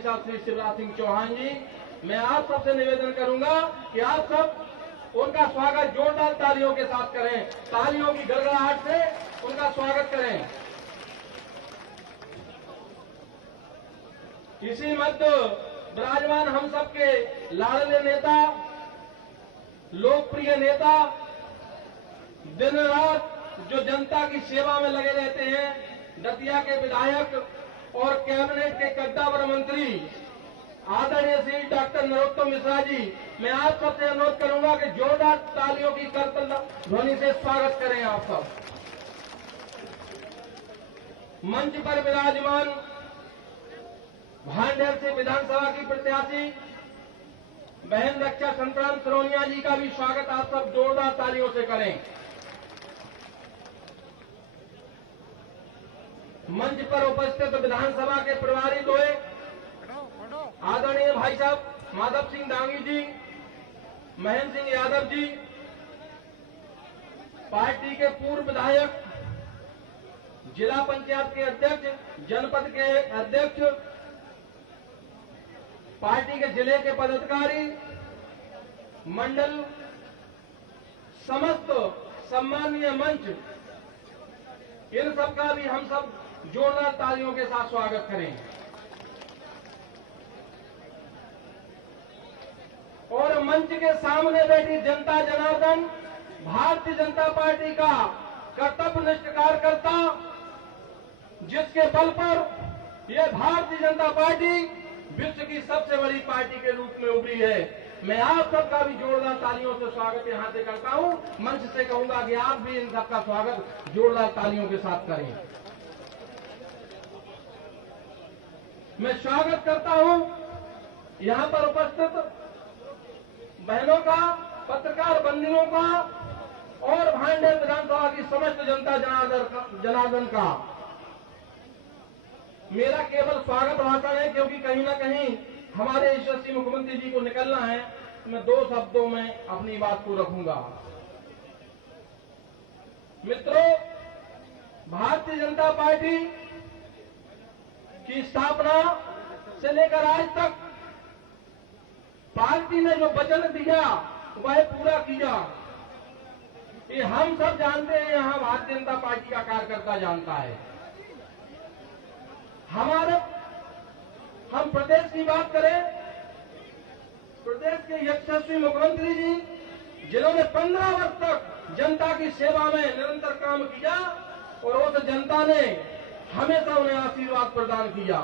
साहब श्री शिवराज सिंह चौहान जी, मैं आप सबसे निवेदन करूंगा कि आप सब उनका स्वागत जोरदार तालियों के साथ करें, तालियों की गड़गड़ाहट से उनका स्वागत करें। इसी मध्य विराजमान हम सबके लाडले नेता, लोकप्रिय नेता, दिन रात जो जनता की सेवा में लगे रहते हैं, दतिया के विधायक और कैबिनेट के कद्दावर मंत्री आदरणीय श्री डॉक्टर नरोत्तम मिश्रा जी, मैं आप सबसे अनुरोध करूंगा कि जोरदार तालियों की करतल ध्वनि से स्वागत करें आप सब। मंच पर विराजमान भांडेर से विधानसभा की प्रत्याशी बहन रक्षा संतराम सरोनिया जी का भी स्वागत आप सब जोरदार तालियों से करें। मंच पर उपस्थित विधानसभा के प्रभारी दोए आदरणीय भाई साहब माधव सिंह डांगी जी, महेंद्र सिंह यादव जी, पार्टी के पूर्व विधायक, जिला पंचायत के अध्यक्ष, जनपद के अध्यक्ष, पार्टी के जिले के पदाधिकारी, मंडल, समस्त सम्मानीय मंच, इन सबका भी हम सब जोरदार तालियों के साथ स्वागत करें। और मंच के सामने बैठी जनता जनार्दन, भारतीय जनता पार्टी का कर्तव्यनिष्ठ कार्यकर्ता, जिसके बल पर यह भारतीय जनता पार्टी विश्व की सबसे बड़ी पार्टी के रूप में उभरी है, मैं आप सबका भी जोरदार तालियों से स्वागत यहां से करता हूं। मंच से कहूंगा कि आप भी इन सबका स्वागत जोरदार तालियों के साथ करें। मैं स्वागत करता हूं यहां पर उपस्थित बहनों का, पत्रकार बंधुओं का और भांडेर विधानसभा की समस्त जनता जनार्दन का। मेरा केवल स्वागत भाषण है, क्योंकि कहीं ना कहीं हमारे यशस्वी मुख्यमंत्री जी को निकलना है, तो मैं 2 शब्दों में अपनी बात को रखूंगा। मित्रों, भारतीय जनता पार्टी की स्थापना से लेकर आज तक पार्टी ने जो वचन दिया वह पूरा किया, ये हम सब जानते हैं। यहां भारतीय जनता पार्टी का कार्यकर्ता जानता है। हम प्रदेश की बात करें, प्रदेश के यशस्वी मुख्यमंत्री जी, जिन्होंने 15 वर्ष तक जनता की सेवा में निरंतर काम किया और उस जनता ने हमेशा उन्हें आशीर्वाद प्रदान किया।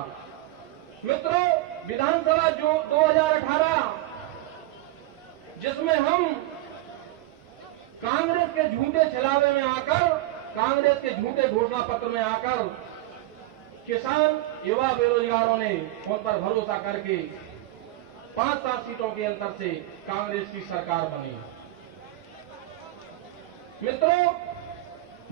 मित्रों, विधानसभा जो 2018 जिसमें हम कांग्रेस के झूठे छलावे में आकर, कांग्रेस के झूठे घोषणा पत्र में आकर किसान, युवा, बेरोजगारों ने उन पर भरोसा करके 5-7 सीटों के अंतर से कांग्रेस की सरकार बनी। मित्रों,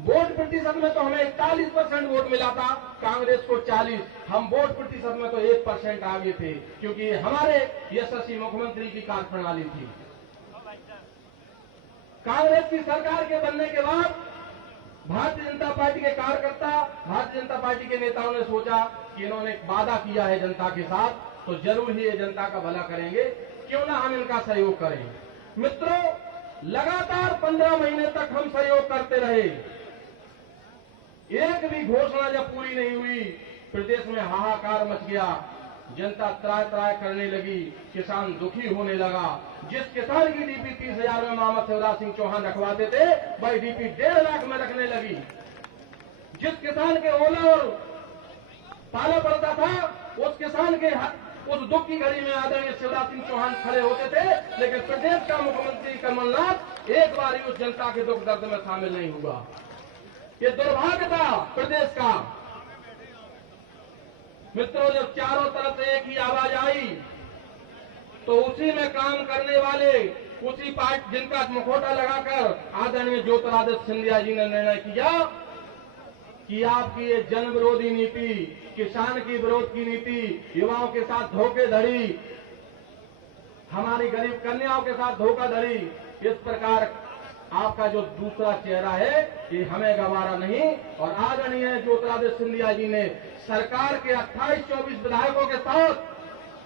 वोट प्रतिशत में तो हमें 41% वोट मिला था, कांग्रेस को 40। हम वोट प्रतिशत में तो 1% आगे थे, क्योंकि हमारे यशस्वी मुख्यमंत्री की कार्यप्रणाली थी। कांग्रेस की सरकार के बनने के बाद भारतीय जनता पार्टी के कार्यकर्ता, भारतीय जनता पार्टी के नेताओं ने सोचा कि इन्होंने वादा किया है जनता के साथ, तो जरूर ही ये जनता का भला करेंगे, क्यों ना हम इनका सहयोग करें। मित्रों, लगातार 15 महीने तक हम सहयोग करते रहे। एक भी घोषणा जब पूरी नहीं हुई, प्रदेश में हाहाकार मच गया, जनता त्राय त्राय करने लगी, किसान दुखी होने लगा। जिस किसान की डीपी 30,000 में मोहम्मद शिवराज सिंह चौहान रखवाते थे, वही डीपी 1.5 लाख में रखने लगी। जिस किसान के ओला और पाला पड़ता था, उस किसान के उस दुख की घड़ी में आदरणीय शिवराज सिंह चौहान खड़े होते थे, लेकिन प्रदेश का मुख्यमंत्री कमलनाथ एक बार ही उस जनता के दुख दर्द में शामिल नहीं हुआ। ये दुर्भाग्य था प्रदेश का। मित्रों, जब चारों तरफ से एक ही आवाज आई, तो उसी में काम करने वाले, उसी पार्टी जिनका मुखौटा लगाकर आदरणीय ज्योतिरादित्य सिंधिया जी ने निर्णय किया कि आपकी ये जन विरोधी नीति, किसान की विरोध की नीति, युवाओं के साथ धोखेधड़ी, हमारी गरीब कन्याओं के साथ धोखाधड़ी, इस प्रकार आपका जो दूसरा चेहरा है, ये हमें गवारा नहीं। और आदरणीय ज्योतिरादित्य सिंधिया जी ने सरकार के 28-24 विधायकों के साथ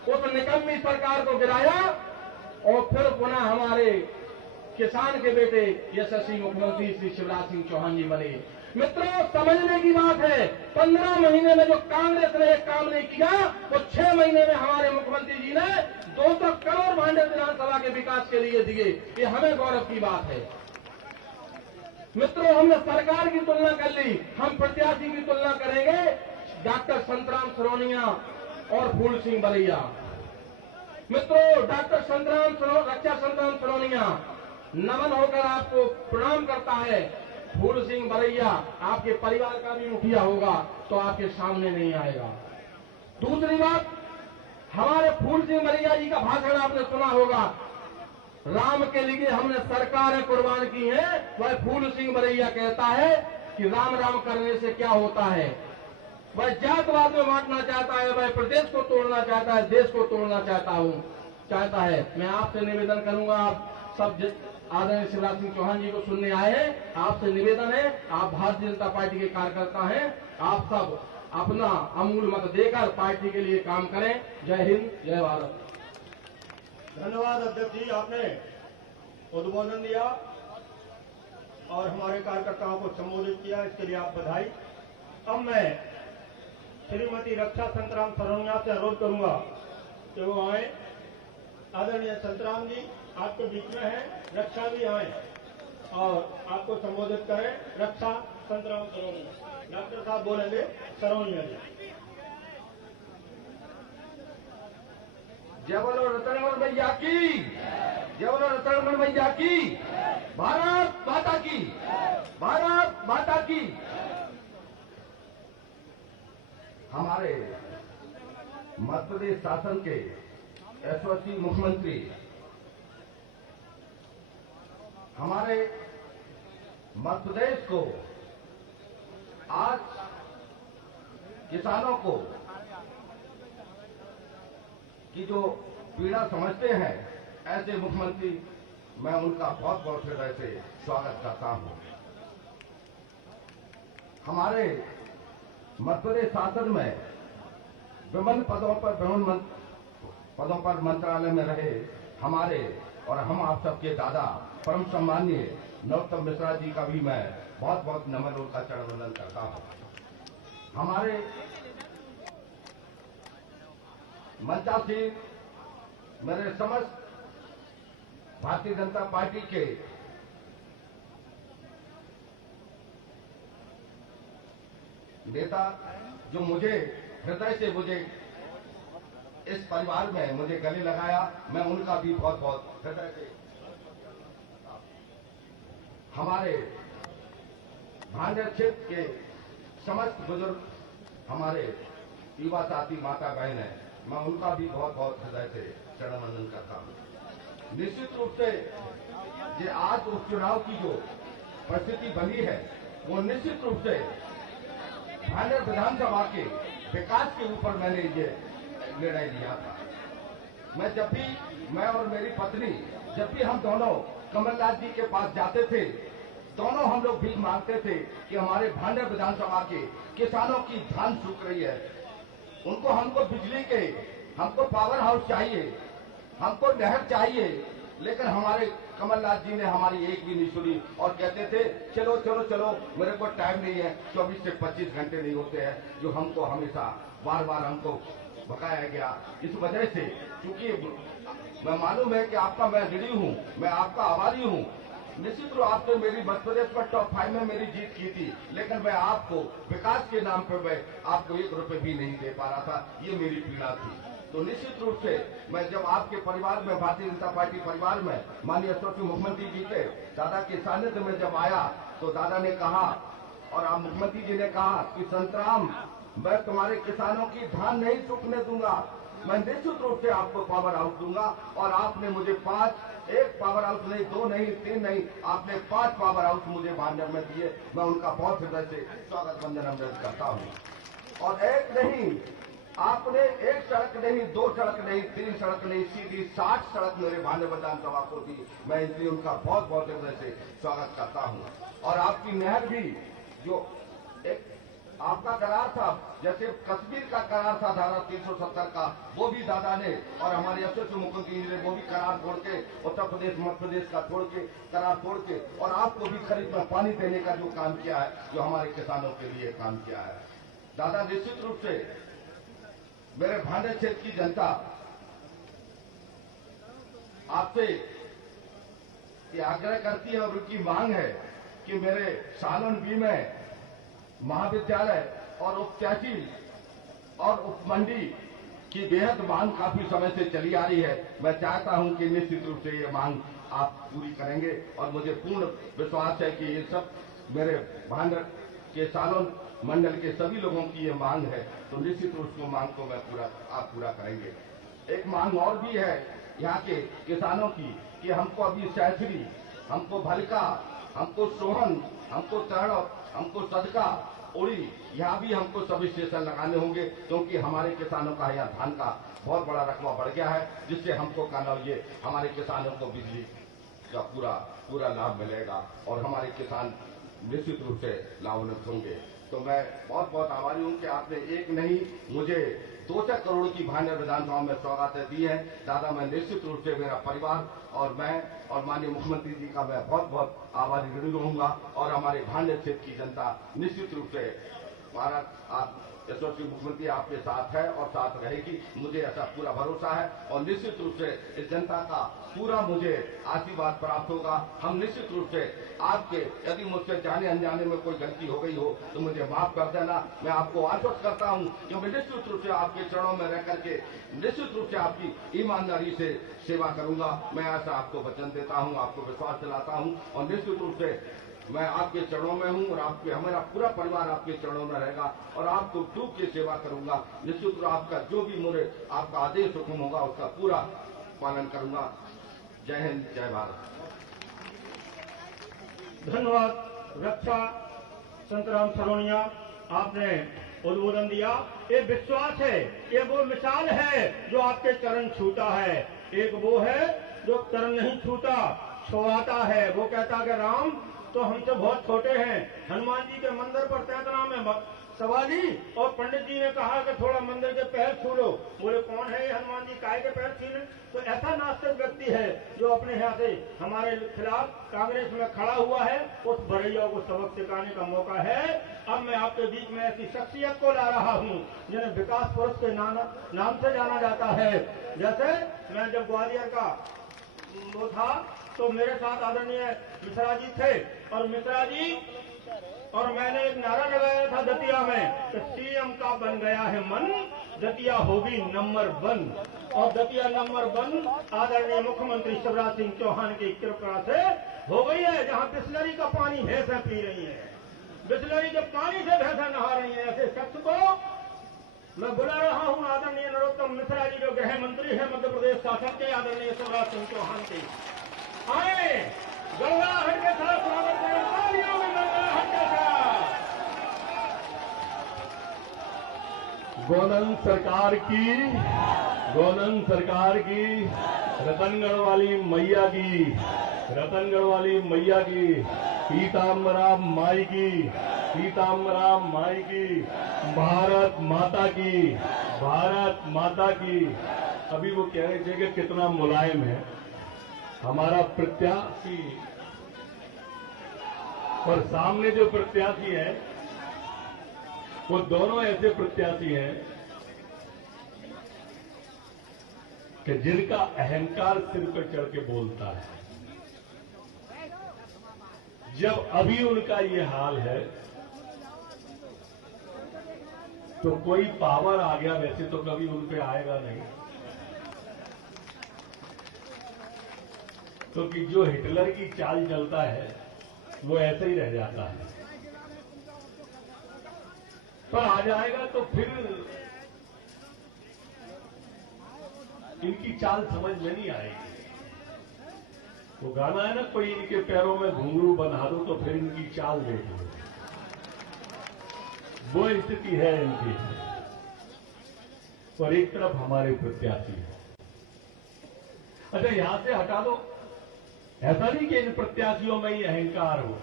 उस निकम्मी सरकार को गिराया और फिर पुनः हमारे किसान के बेटे यशस्वी मुख्यमंत्री श्री शिवराज सिंह चौहान जी बने। मित्रों, समझने की बात है, 15 महीने में जो कांग्रेस ने एक काम नहीं किया, वो 6 महीने में हमारे मुख्यमंत्री जी ने 200 करोड़ भांडेर विधानसभा के विकास के लिए दिए। ये हमें गौरव की बात है। मित्रों, हमने सरकार की तुलना कर ली, हम प्रत्याशी की तुलना करेंगे डॉक्टर संतराम सरोनिया और फूल सिंह बरैया। मित्रों, डॉक्टर रक्षा संतराम सरोनिया नमन होकर आपको प्रणाम करता है। फूल सिंह बरैया आपके परिवार का भी मुखिया होगा तो आपके सामने नहीं आएगा। दूसरी बात, हमारे फूल सिंह बरैया जी का भाषण आपने सुना होगा, राम के लिए हमने सरकारें कुर्बान की हैं। वह फूल सिंह बरैया कहता है कि राम राम करने से क्या होता है। वह जातवाद में बांटना चाहता है, वह प्रदेश को तोड़ना चाहता है, देश को तोड़ना चाहता है। मैं आपसे निवेदन करूंगा, आप सब आदरणीय शिवराज सिंह चौहान जी को सुनने आए हैं, आपसे निवेदन है, आप भारतीय जनता पार्टी के कार्यकर्ता हैं, आप सब अपना अमूल मत देकर पार्टी के लिए काम करें। जय हिंद, जय भारत। धन्यवाद अध्यक्ष जी, आपने उद्बोधन दिया और हमारे कार्यकर्ताओं को संबोधित किया, इसके लिए आप बधाई। अब मैं श्रीमती रक्षा संतराम सरोनिया से अनुरोध करूंगा कि वो आए। आदरणीय संतराम जी आपके बीच में है, रक्षा भी आए और आपको संबोधित करें। रक्षा संतराम सरोनिया, डॉक्टर साहब बोलेंगे सरोनिया जी। जय बोलो रतनगढ़ भैया की, जय बोलो रतनगढ़ भैया की। भारत माता की, भारत माता की। हमारे मध्य प्रदेश शासन के यशस्वी मुख्यमंत्री, हमारे मध्य प्रदेश को आज किसानों को की जो पीड़ा समझते हैं, ऐसे मुख्यमंत्री मैं उनका बहुत बहुत हृदय से स्वागत करता हूं। हमारे मध्य प्रदेश शासन में विभिन्न पदों पर मंत्रालय में रहे हमारे और हम आप सबके दादा परम सम्माननीय नरोत्तम मिश्रा जी का भी मैं बहुत बहुत नमन उनका चरण वंदन करता हूं। हमारे मंचासीन मेरे समस्त भारतीय जनता पार्टी के नेता जो मुझे हृदय से इस परिवार में मुझे गले लगाया, मैं उनका भी बहुत बहुत हृदय से। हमारे भांडेर क्षेत्र के समस्त बुजुर्ग, हमारे युवा साथी माता बहन है, मैं उनका भी बहुत बहुत हृदय से चरण वंदन करता हूं। निश्चित रूप से ये आज उपचुनाव की जो परिस्थिति बनी है, वो निश्चित रूप से भांडेर विधानसभा के विकास के ऊपर मैंने ये निर्णय लिया था। मैं और मेरी पत्नी जब भी हम दोनों कमलनाथ जी के पास जाते थे, दोनों हम लोग भी मांगते थे कि हमारे भांडेर विधानसभा के किसानों की धान सूख रही है, हमको बिजली के, हमको पावर हाउस चाहिए, हमको नहर चाहिए, लेकिन हमारे कमलनाथ जी ने हमारी एक भी नहीं सुनी और कहते थे चलो चलो चलो, मेरे को टाइम नहीं है, 24 से 25 घंटे नहीं होते हैं, जो हमको हमेशा बार बार हमको भगाया गया। इस वजह से, क्योंकि मैं मालूम है कि आपका मैं ऋणी हूं, मैं आपका आभारी हूं। निश्चित रूप आपने मेरी मध्य प्रदेश पर टॉप 5 में मेरी जीत की थी, लेकिन मैं आपको विकास के नाम पर मैं आपको 1 रुपए भी नहीं दे पा रहा था, ये मेरी पीड़ा थी। तो निश्चित रूप से मैं जब आपके परिवार में, भारतीय जनता पार्टी परिवार में, माननीय यशस्वी मुख्यमंत्री जी के दादा के सानिध्य में जब आया, तो दादा ने कहा और आप मुख्यमंत्री जी ने कहा कि संतराम, मैं तुम्हारे किसानों की धान नहीं सूखने दूंगा, मैं निश्चित रूप से आपको पावर हाउस दूंगा। और आपने मुझे 1 पावर हाउस नहीं, 2 नहीं, 3 नहीं, आपने 5 पावर हाउस मुझे भांडेर में दिए। मैं उनका बहुत हृदय से स्वागत वंदन करता हूँ। और एक नहीं, आपने 1 सड़क नहीं, 2 सड़क नहीं, 3 सड़क नहीं, सीधी 60 सड़क मेरे भांडेर विधानसभा को दी। मैं इसलिए उनका बहुत बहुत हृदय से स्वागत करता हूँ। और आपकी नहर भी जो एक आपका करार था, जैसे कश्मीर का करार था धारा 370 का, वो भी दादा ने और हमारे यशस्वी मुख्यमंत्री जी ने वो भी करार तोड़ के, उत्तर प्रदेश मध्य प्रदेश का छोड़ के, करार तोड़ के, और आपको भी खरीद में पानी देने का जो काम किया है, जो हमारे किसानों के लिए काम किया है। दादा निश्चित रूप से मेरे भांडे क्षेत्र की जनता आपसे ये आग्रह करती है और उनकी मांग है कि मेरे सालन बी में महाविद्यालय और उप तहसील और उप मंडी की बेहद मांग काफी समय से चली आ रही है। मैं चाहता हूं कि निश्चित रूप से ये मांग आप पूरी करेंगे और मुझे पूर्ण विश्वास है कि ये सब मेरे भांड के सालों मंडल के सभी लोगों की ये मांग है, तो निश्चित रूप से मांग को आप पूरा करेंगे। एक मांग और भी है यहाँ के किसानों की कि हमको अभी सैथरी, हमको भलका, हमको सोहन, हमको तरण, हमको सदका, उड़ी, यहाँ भी हमको सब स्टेशन लगाने होंगे, क्योंकि हमारे किसानों का यहाँ धान का बहुत बड़ा रकबा बढ़ गया है, जिससे हमको कहना ये हमारे किसानों को बिजली का पूरा लाभ मिलेगा और हमारे किसान निश्चित रूप से लाभान्वित होंगे। तो मैं बहुत बहुत आभारी हूँ कि आपने एक नहीं मुझे 200 करोड़ की भांडे विधानसभा में सौगातें दी है। दादा मैं निश्चित रूप से मेरा परिवार और मैं और माननीय मुख्यमंत्री जी का मैं बहुत बहुत आभारी ऋणी रहूंगा और हमारे भांडे क्षेत्र की जनता निश्चित रूप से भारत आप यशस्वी मुख्यमंत्री आपके साथ है और साथ रहेगी, मुझे ऐसा पूरा भरोसा है और निश्चित रूप से इस जनता का पूरा मुझे आशीर्वाद प्राप्त होगा। हम निश्चित रूप से आपके यदि मुझसे जाने अनजाने में कोई गलती हो गई हो तो मुझे माफ कर देना। मैं आपको आश्वस्त करता हूं कि मैं निश्चित रूप से आपके चरणों में रह करके निश्चित रूप से आपकी ईमानदारी से सेवा करूंगा। मैं ऐसा आपको वचन देता हूं, आपको विश्वास दिलाता हूं और निश्चित रूप से मैं आपके चरणों में हूं और आपके हमारा पूरा परिवार आपके चरणों में रहेगा और आपको डूब के सेवा करूंगा। निश्चित रूप आपका जो भी मुझे आपका आदेश हुक्म होगा उसका पूरा पालन करूंगा। जय हिंद, जय भारत। धन्यवाद। रक्षा संतराम सरोनिया, आपने उद्बोधन दिया। ये विश्वास है, ये वो मिसाल है जो आपके चरण छूता है। एक वो है जो चरण नहीं छूता, छुआता है। वो कहता कि राम तो हमसे बहुत छोटे हैं। हनुमान जी के मंदिर पर तैतना में सवाली और पंडित जी ने कहा कि थोड़ा मंदिर के पैर छू लो। बोले कौन है ये हनुमान जी, काय के पैर छीने? तो ऐसा नास्तिक व्यक्ति है जो अपने यहाँ से हमारे खिलाफ कांग्रेस में खड़ा हुआ है। उस बरैया को सबक सिखाने का मौका है। अब मैं आपके बीच में ऐसी शख्सियत को ला रहा हूँ जिन्हें विकास पुरुष के नाम से जाना जाता है। जैसे मैं जब ग्वालियर का वो था तो मेरे साथ आदरणीय मिश्रा जी थे और मिश्रा जी और मैंने एक नारा लगाया था दतिया में कि सीएम का बन गया है मन, दतिया होगी नंबर 1। और दतिया नंबर 1 आदरणीय मुख्यमंत्री शिवराज सिंह चौहान की कृपा से हो गई है। जहां बिस्लरी का पानी भैंसें पी रही है, बिस्लरी के पानी से भैंसें नहा रही है, ऐसे शख्स को मैं बुला रहा हूं आदरणीय नरोत्तम मिश्रा जी जो गृह मंत्री है मध्य प्रदेश शासन के, आदरणीय शिवराज सिंह चौहान के। आए गंगाहट के साथ स्वागत करें, तालियों में गंगाहट के साथ। गोनन सरकार की रतनगढ़ वाली मैया की, रतनगढ़ वाली मैया की, पीताम्बरा माई की, पीताम्बरा माई की, भारत माता की, भारत माता की। अभी वो कह रहे थे कि कितना मुलायम है हमारा प्रत्याशी, और सामने जो प्रत्याशी है वो दोनों ऐसे प्रत्याशी हैं कि जिनका अहंकार सिर पर चढ़ के बोलता है। जब अभी उनका ये हाल है तो कोई पावर आ गया, वैसे तो कभी उन पे आएगा नहीं, क्योंकि जो हिटलर की चाल चलता है वो ऐसे ही रह जाता है। पर आ जाएगा तो फिर इनकी चाल समझ में नहीं आएगी। वो गाना है ना, कोई इनके पैरों में घुंघरू बना दो तो फिर इनकी चाल देख लो, वो स्थिति है इनकी। और एक तरफ हमारे प्रत्याशी है। अच्छा, यहां से हटा दो, ऐसा नहीं कि इन प्रत्याशियों में ही अहंकार हो।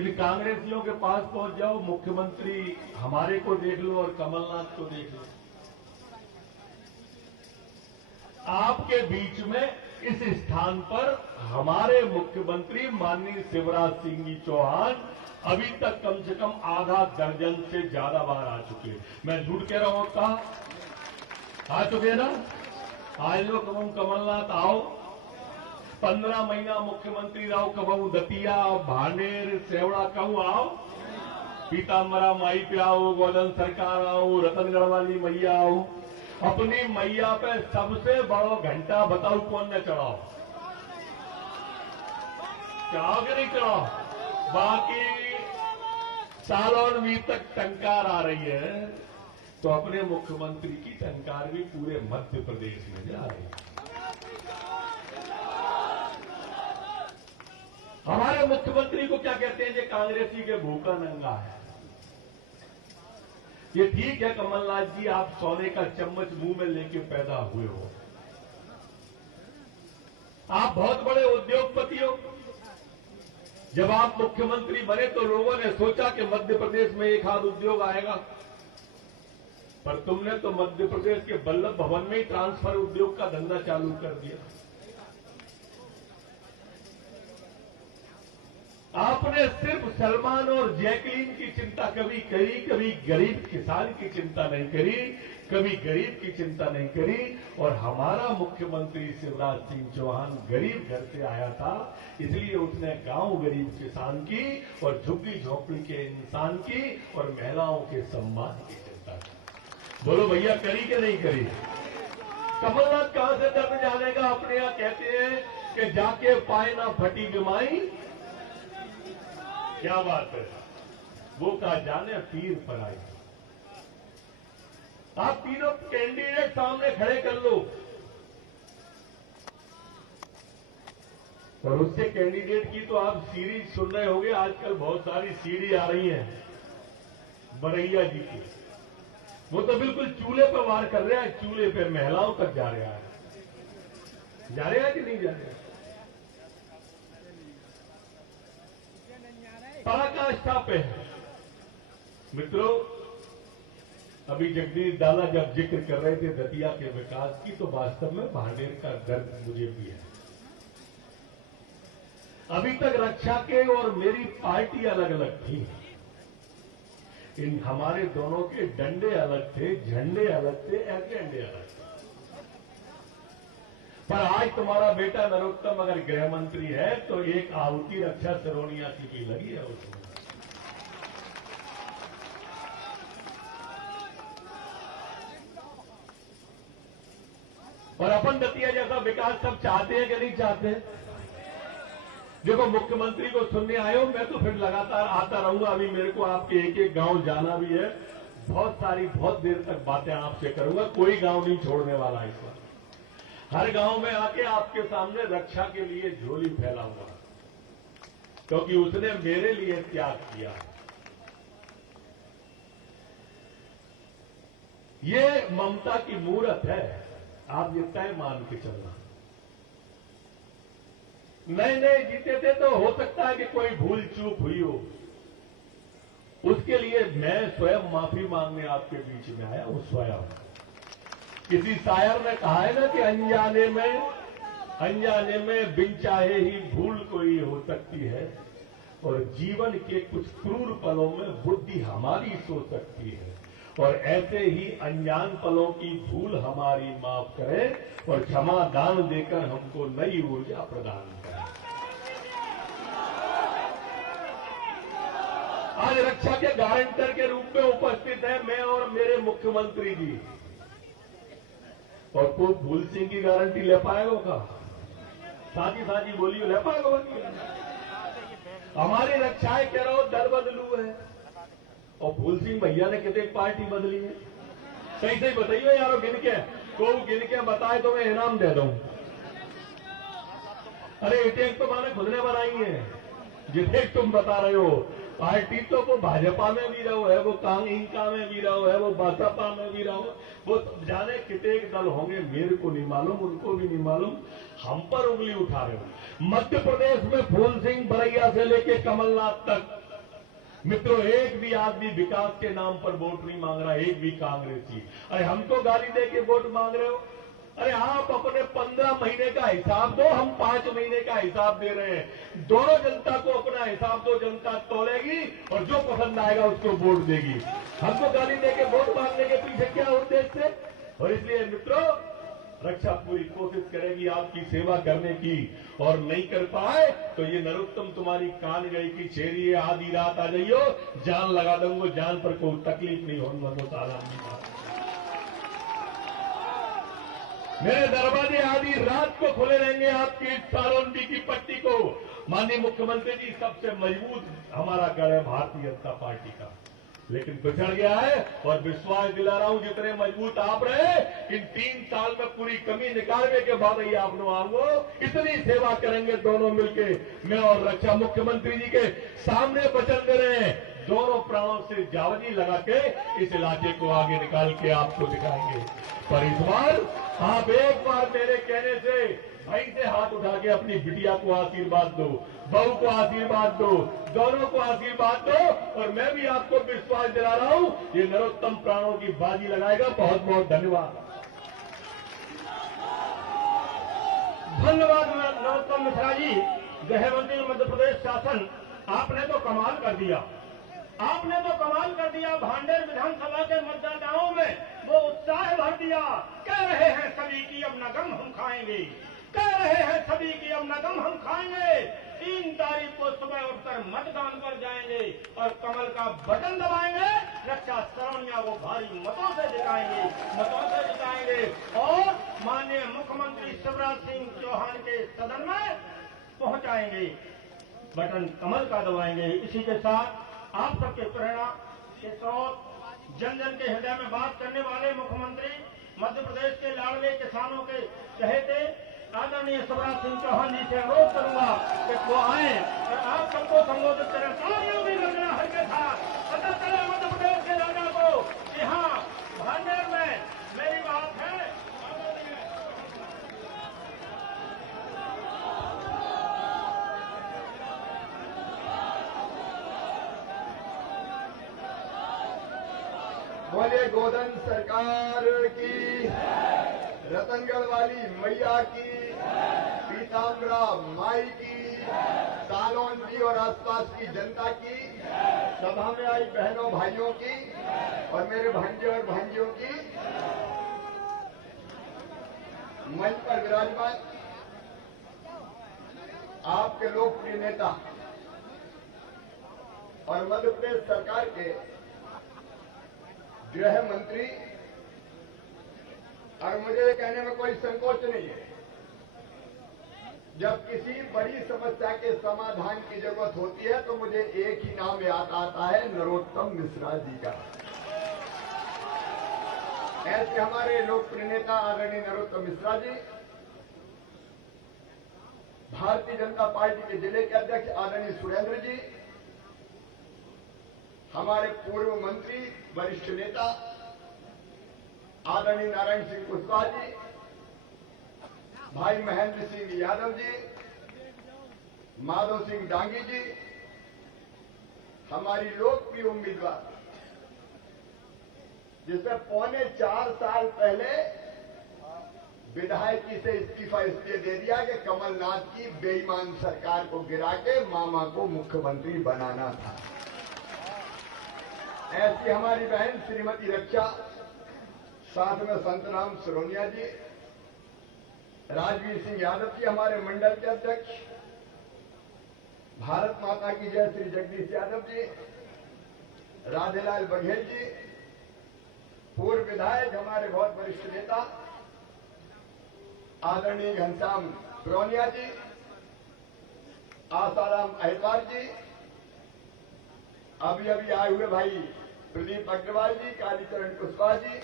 इन कांग्रेसियों के पास पहुंच जाओ, मुख्यमंत्री हमारे को देख लो और कमलनाथ को देख लो। आपके बीच में इस स्थान पर हमारे मुख्यमंत्री माननीय शिवराज सिंह जी चौहान अभी तक कम से कम आधा दर्जन से ज्यादा बार आ चुके। मैं झूठ कह रहा हूं, कहा आ चुके ना? आज लो कबू कमलनाथ आओ, 15 महीना मुख्यमंत्री रहो, कबू दतिया भानेर सेवड़ा कहूं आओ, पीताम्बरा माई पे आओ, गोदन सरकार आओ, रतनगढ़ वाली मैया आओ। अपनी मैया पे सबसे बड़ो घंटा बताओ कौन ने चढ़ाओ? चढ़ाओ कि नहीं चढ़ाओ? बाकी सालों भी तक टंकार आ रही है, तो अपने मुख्यमंत्री की टंकार भी पूरे मध्य प्रदेश में जा रही है। हमारे मुख्यमंत्री को क्या कहते हैं? जो कांग्रेसी के भूखा नंगा है। ये ठीक है कमलनाथ जी, आप सोने का चम्मच मुंह में लेके पैदा हुए हो, आप बहुत बड़े उद्योगपति हो। जब आप मुख्यमंत्री बने तो लोगों ने सोचा कि मध्य प्रदेश में एक हाथ उद्योग आएगा, पर तुमने तो मध्य प्रदेश के बल्लभ भवन में ही ट्रांसफर उद्योग का धंधा चालू कर दिया। आपने सिर्फ सलमान और जैकलीन की चिंता कभी करी, कभी गरीब किसान की चिंता नहीं करी, कभी गरीब की चिंता नहीं करी। और हमारा मुख्यमंत्री शिवराज सिंह चौहान गरीब घर से आया था, इसलिए उसने गांव गरीब किसान की और झुग्गी झोपड़ी के इंसान की और महिलाओं के सम्मान की चिंता की। बोलो भैया, करी कि नहीं करी? कमलनाथ कहां से दर्द जानेगा? अपने यहां कहते हैं कि जाके पाए ना फटी बिमाई, क्या बात है, वो का जाने पीर पर आई। आप तीनों कैंडिडेट सामने खड़े कर लो, और उससे कैंडिडेट की तो आप सीरीज सुन रहे होंगे। आजकल बहुत सारी सीडी आ रही हैं बरैया जी की, वो तो बिल्कुल चूल्हे पर वार कर रहा है, चूल्हे पे महिलाओं तक जा रहा है। जा रहा है कि नहीं जा रहा है? पराकाष्ठा पे है। मित्रों, अभी जगदीश दादा जब जिक्र कर रहे थे दतिया के विकास की, तो वास्तव में भांडेर का दर्द मुझे भी है। अभी तक रक्षा के और मेरी पार्टी अलग अलग थी, इन हमारे दोनों के डंडे अलग थे, झंडे अलग थे, एजेंडे अलग थे। पर आज तुम्हारा बेटा नरोत्तम अगर गृह मंत्री है तो एक आहुति रक्षा सिरोनिया की भी लगी है उसमें। और अपन दतिया जैसा विकास सब चाहते हैं कि नहीं चाहते? देखो, मुख्यमंत्री को सुनने आए हो, मैं तो फिर लगातार आता रहूंगा। अभी मेरे को आपके एक एक गांव जाना भी है, बहुत देर तक बातें आपसे करूंगा, कोई गांव नहीं छोड़ने वाला इस बार। हर गांव में आके आपके सामने रक्षा के लिए झोली फैलाऊंगा, क्योंकि उसने मेरे लिए त्याग किया। ये ममता की मूरत है, आप ये तय मान के चलना। नए नए जीते थे तो हो सकता है कि कोई भूल चूक हुई हो, उसके लिए मैं स्वयं माफी मांगने आपके बीच में आया हूं। स्वयं किसी शायर ने कहा है ना कि अनजाने में बिन चाहे ही भूल कोई हो सकती है, और जीवन के कुछ क्रूर पलों में बुद्धि हमारी सो सकती है, और ऐसे ही अनजान पलों की भूल हमारी माफ करे और क्षमा दान देकर हमको नई ऊर्जा प्रदान करे। आज रक्षा के गारंटर के रूप में उपस्थित है मैं और मेरे मुख्यमंत्री जी, और कोई भूल सिंह की गारंटी ले पाएगा का? साजी बोलियो, ले पाएगा? हमारी रक्षाएं कह रहा हो दल बदलू है, और फूल सिंह भैया ने कितने पार्टी बदली है? सही सही बताइए यारो, गिन के बताए तो मैं इनाम दे दूं। अरे इटेक तो मैंने खुद ने बनाई है, जितने तुम बता रहे हो। पार्टी तो वो भाजपा में भी रहो है, वो कांग्रेस में भी रहो है, वो बसपा में भी रहो, वो जाने कितने दल होंगे, मेरे को नहीं मालूम, उनको भी नहीं मालूम। हम पर उंगली उठा रहे हो। मध्य प्रदेश में फूल सिंह बरैया से लेके कमलनाथ तक मित्रों, एक भी आदमी विकास के नाम पर वोट नहीं मांग रहा, एक भी कांग्रेसी। अरे हमको गाली दे के वोट मांग रहे हो? अरे आप अपने 15 महीने का हिसाब दो, हम 5 महीने का हिसाब दे रहे हैं। दोनों जनता को अपना हिसाब दो, जनता तोलेगी और जो पसंद आएगा उसको वोट देगी। हमको गाली दे के वोट मांगने के पीछे क्या उद्देश्य है? और इसलिए मित्रों, रक्षा पूरी कोशिश करेगी आपकी सेवा करने की, और नहीं कर पाए तो ये नरोत्तम तुम्हारी कान गई की छेरी है, आधी रात आ जाइयो, जान लगा दूंगा, जान पर कोई तकलीफ नहीं होने वो साला मेरे दरवाजे आधी रात को खुले रहेंगे आपकी सालोंडी की पट्टी को। माननीय मुख्यमंत्री जी, सबसे मजबूत हमारा गढ़ है भारतीय जनता पार्टी का, लेकिन पिछड़ गया है। और विश्वास दिला रहा हूं, जितने मजबूत आप रहे, इन 3 साल में पूरी कमी निकालने के बाद ही आप आऊंगो, इतनी सेवा करेंगे दोनों मिलके। मैं और रक्षा मुख्यमंत्री जी के सामने वचन दे रहे हैं, दोनों प्राणों से जावनी लगा के इस इलाके को आगे निकाल के आपको दिखाएंगे। पर इस बार आप एक बार मेरे कहने से भाई से हाथ उठा के अपनी बिटिया को आशीर्वाद दो, बहू को आशीर्वाद दो, दोनों को आशीर्वाद दो। और मैं भी आपको विश्वास दिला रहा हूं, ये नरोत्तम प्राणों की बाजी लगाएगा। बहुत बहुत धन्यवाद। धन्यवाद नरोत्तम मिश्रा जी। गृह मंत्री मध्य प्रदेश शासन, आपने तो कमाल कर दिया, आपने तो कमाल कर दिया। भांडेर विधानसभा के मतदाताओं में वो उत्साह भर दिया। कह रहे हैं सभी की अब नगम हम खाएंगे, कह रहे हैं सभी की अब नगम हम खाएंगे। 3 तारीख को सुबह उठकर मतदान पर जाएंगे और कमल का बटन दबाएंगे। रक्षा सरौनिया को भारी मतों से जिताएंगे, मतों से जिताएंगे और माननीय मुख्यमंत्री शिवराज सिंह चौहान के सदन में पहुंचाएंगे, बटन कमल का दबाएंगे। इसी के साथ आप सबके प्रेरणा के स्रोत, जन जन के हृदय में बात करने वाले मुख्यमंत्री, मध्य प्रदेश के लाडले किसानों के चहेते आदरणीय शिवराज सिंह चौहान जी से अनुरोध करूंगा कि वो आए और आप सबको संबोधित करें। तालियों की गर्जना हर के साथ पता चले मध्य प्रदेश के राजा को कि हाँ, भांडेर में मेरी बात है। बोले गोधन सरकार की, रतनगढ़ वाली मैया की, पीताम्बरा माई की, सालोंडी और आसपास की जनता की, सभा में आई बहनों भाइयों की और मेरे भांजे और भांजियों की, मंच पर विराजमान आपके लोकप्रिय नेता और मध्य प्रदेश सरकार के गृह मंत्री, और मुझे कहने में कोई संकोच नहीं है, जब किसी बड़ी समस्या के समाधान की जरूरत होती है तो मुझे एक ही नाम याद आता है, नरोत्तम मिश्रा जी का। ऐसे हमारे लोकप्रिय नेता आदरणीय नरोत्तम मिश्रा जी, भारतीय जनता पार्टी के जिले के अध्यक्ष आदरणीय सुरेंद्र जी, हमारे पूर्व मंत्री वरिष्ठ नेता आदरणीय नारायण सिंह कुशवाहा जी, भाई महेंद्र सिंह यादव जी, माधव सिंह डांगी जी, हमारी लोकप्रिय उम्मीदवार जिसने 4.25 साल पहले विधायकी से इस्तीफा इसलिए दे दिया कि कमलनाथ की बेईमान सरकार को गिरा के मामा को मुख्यमंत्री बनाना था। ऐसी हमारी बहन श्रीमती रक्षा, साथ में संतराम सरोनिया जी, राजवीर सिंह यादव जी हमारे मंडल के अध्यक्ष, भारत माता की जय श्री जगदीश यादव जी, राधेलाल बघेल जी, पूर्व विधायक हमारे बहुत वरिष्ठ नेता आदरणीय घनश्याम ब्रोनिया जी, आसाराम अहिरवार जी, अभी अभी आए हुए भाई प्रदीप अग्रवाल जी, कालीचरण कुशवाहा जी,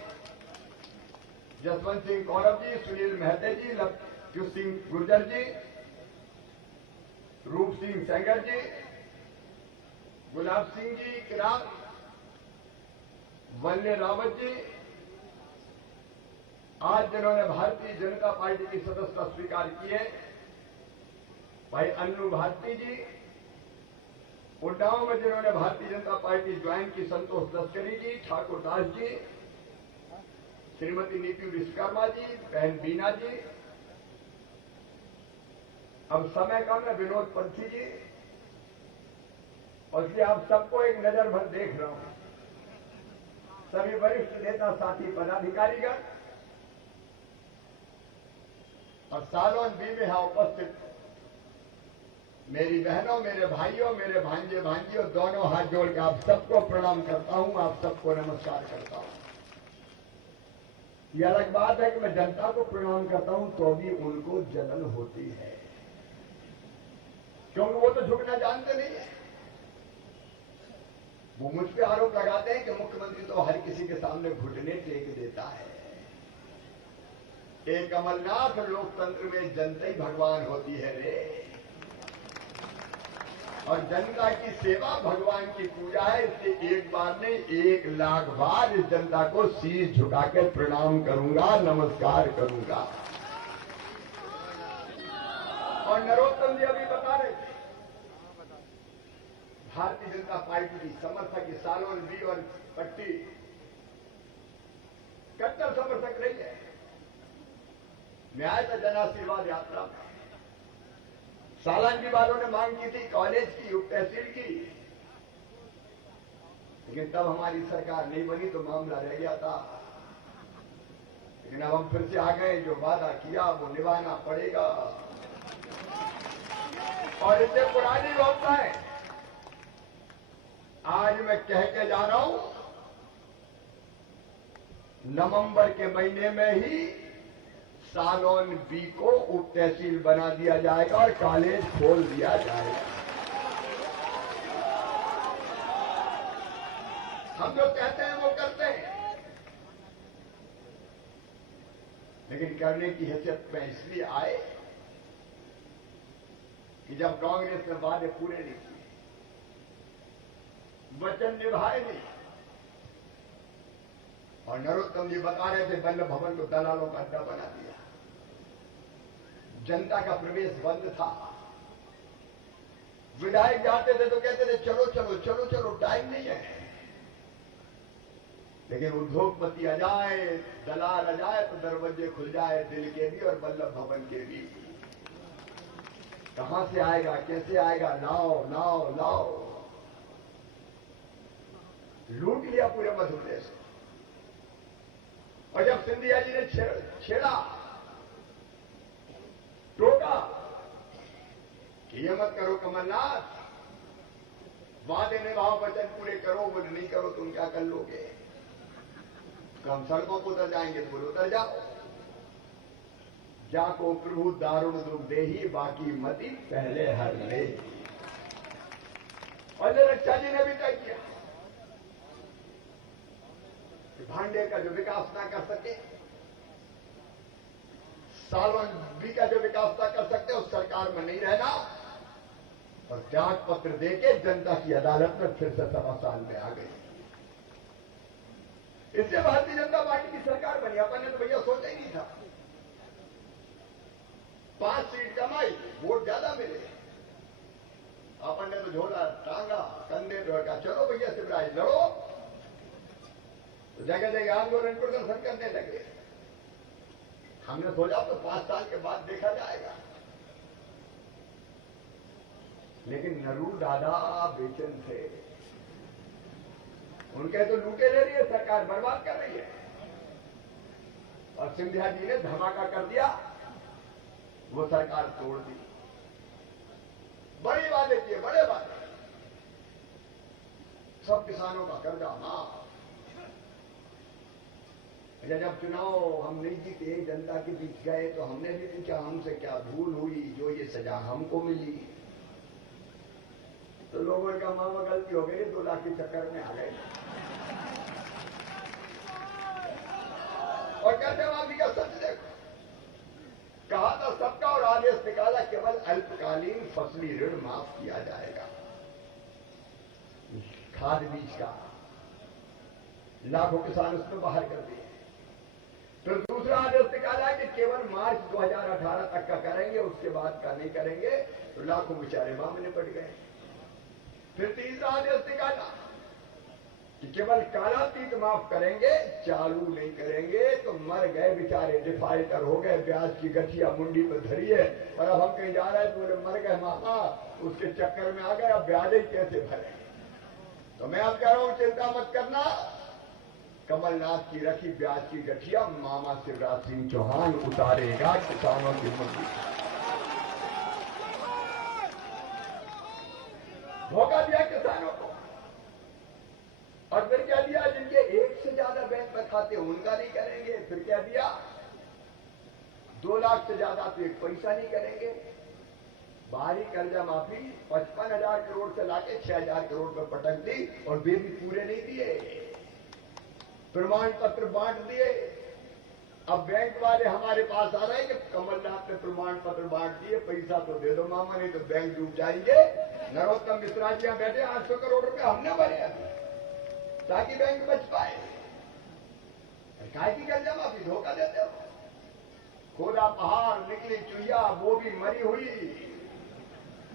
जसवंत सिंह कौरव जी, सुनील मेहते जी, लक्ष्य सिंह गुर्जर जी, रूप सिंह सेंगर जी, गुलाब सिंह जी किरार, वल्ले रावत जी, आज जिन्होंने भारतीय जनता पार्टी की सदस्यता स्वीकार की है, भाई अन्नू भारती जी, उन्नाव में जिन्होंने भारतीय जनता पार्टी ज्वाइन की, संतोष लश्करी जी, ठाकुर दास जी, श्रीमती नीति विश्वकर्मा जी, बहन बीना जी, अब समय कम है, विनोद पंथी जी, और इसलिए आप सबको एक नजर भर देख रहा हूं। सभी वरिष्ठ नेता साथी पदाधिकारीगण और सालों बी में यहां उपस्थित मेरी बहनों, मेरे भाइयों, मेरे भांजे भांजियों, दोनों हाथ जोड़ के आप सबको प्रणाम करता हूं, आप सबको नमस्कार करता हूं। यह अलग बात है कि मैं जनता को प्रणाम करता हूं तो भी उनको जलन होती है, क्योंकि वो तो झुकना जानते नहीं है। वो मुझ पे आरोप लगाते हैं कि मुख्यमंत्री तो हर किसी के सामने घुटने टेक देता है। एक कमलनाथ, लोकतंत्र में जनता ही भगवान होती है रे, और जनता की सेवा भगवान की पूजा है। इसलिए एक बार नहीं 1 लाख बार इस जनता को शीश झुकाकर प्रणाम करूंगा, नमस्कार करूंगा। और नरोत्तम जी अभी बता रहे थे, भारतीय जनता पार्टी की समर्थक की सालों बी और पट्टी कट्टर समर्थक रही है। मैं आया था जन आशीर्वाद यात्रा में, सालान वालों ने मांग की थी कॉलेज की, उप तहसील की, लेकिन तब हमारी सरकार नहीं बनी तो मामला रह गया था। लेकिन अब हम फिर से आ गए, जो वादा किया वो निभाना पड़ेगा। और इससे पुरानी व्यवस्थाएं आज मैं कह के जा रहा हूं, नवंबर के महीने में ही सालोन बी को उप तहसील बना दिया जाएगा और कॉलेज खोल दिया जाएगा। हम जो कहते हैं वो करते हैं, लेकिन करने की हैसियत में इसलिए आए कि जब कांग्रेस ने वादे पूरे नहीं किए, वचन निभाए नहीं, और नरोत्तम जी बता रहे थे वल्लभ भवन को दलालों का अड्डा बना दिया, जनता का प्रवेश बंद था। विधायक जाते थे तो कहते थे चलो चलो चलो चलो, टाइम नहीं है। लेकिन उद्योगपति आ जाए, दलाल आ जाए तो दरवाजे खुल जाए, दिल के भी और वल्लभ भवन के भी। कहां से आएगा, कैसे आएगा, लाओ लाओ लाओ। लूट लिया पूरे मध्य प्रदेश को। और जब सिंधिया जी ने छेड़ा, टोका कि ये मत करो कमलनाथ, वादे निभाओ, वचन पूरे करो, बोले नहीं करो तुम क्या कर लोगे, तो हम सड़कों पर उतर जाएंगे। तो बोले उतर जाओ। जाको प्रभु दारुण दुख देही, बाकी मती पहले हर ले। और रक्षा जी ने भी तय किया भांडे का जो विकास ना कर सके, सालोन बी का जो विकास ना कर सकते, उस सरकार में नहीं रहना, और त्याग पत्र देके जनता की अदालत में फिर से 7 साल में आ गई। इससे भारतीय जनता पार्टी की सरकार बनी। अपन ने तो भैया सोचा ही नहीं था। 5 सीट कमाई, वोट ज्यादा मिले, अपन ने तो झोला टांगा, कंधे पे रखा, चलो भैया शिवराज लड़ो। तो जगह जगह आंदोलन प्रदर्शन करने लगे। हमने सोचा तो 5 साल के बाद देखा जाएगा। लेकिन नरूर दादा बेचैन थे, उनके तो लूटे ले रही है सरकार, बर्बाद कर रही है। और सिंधिया जी ने धमाका कर दिया, वो सरकार तोड़ दी। बड़ी वादे किए, बड़े वादे, सब किसानों का कर्जा माफ। जब चुनाव हम नहीं जीते, जनता के बीच गए, तो हमने भी पूछा हमसे क्या भूल हुई जो ये सजा हमको मिली। तो लोगों ने कहा मामा गलती हो गई, 2 लाख के चक्कर में आ गए। और कर्जा माफी का सच देखो, कहा था सबका, और आदेश निकाला केवल अल्पकालीन फसली ऋण माफ किया जाएगा। खाद बीज का लाखों किसान उसमें बाहर कर दिए। तो दूसरा आदेश निकाला कि केवल मार्च 2018 तक का करेंगे, उसके बाद का नहीं करेंगे। तो लाखों बेचारे मामले निपट गए। फिर तीसरा आदेश निकाला कि केवल कालातीत माफ करेंगे, चालू नहीं करेंगे। तो मर गए बेचारे, डिफाल्टर हो गए, ब्याज की गठिया मुंडी पर धरी है और अब हम कहीं जा रहे हैं तो बोले मर गए मामा, उसके चक्कर में आ गए, अब ब्याज ही कैसे भरे। तो मैं अब कह रहा हूं चिंता मत करना, कमलनाथ की रखी ब्याज की गठिया मामा शिवराज सिंह चौहान उतारेगा किसानों की मुंडी। धोखा दिया किसानों को और फिर क्या दिया, जिनके एक से ज्यादा बैंक में खाते उनका नहीं करेंगे। फिर क्या दिया, 2 लाख से ज्यादा तो एक पैसा नहीं करेंगे। बाहरी कर्जा माफी 55,000 करोड़ से लाके 6,000 करोड़ में पटक दी और वे भी पूरे नहीं दिए। प्रमाण पत्र बांट दिए। अब बैंक वाले हमारे पास आ रहे हैं कि कमलनाथ ने प्रमाण पत्र बांट दिए, पैसा तो दे दो मामा, नहीं तो बैंक डूब जाएंगे। नरोत्तम मिश्रा जी यहां बैठे, 800 करोड़ रुपए हमने भरे अभी ताकि बैंक बच पाए। काय की कर्जा माफी, धोखा देते हो। खोदा पहाड़, निकली चुहिया, वो भी मरी हुई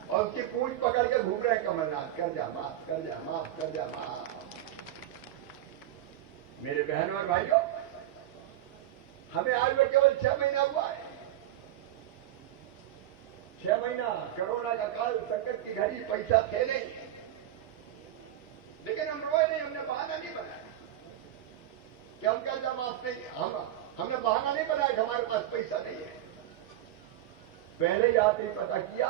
और उसकी पूंछ पकड़ के घूम रहे हैं कमलनाथ, कर्जा माफ, कर्जा माफ, कर्जा माफ। मेरे बहनों और भाइयों, हमें आज में केवल 6 महीना हुआ है। 6 महीना कोरोना का काल, संकट की घड़ी, पैसा थे नहीं, लेकिन हम रोए नहीं, हमने बहाना नहीं बनाया कि हम कर्जा माफ नहीं, हमने बहाना नहीं बनाया कि हमारे पास पैसा नहीं है। पहले ही आते ही पता किया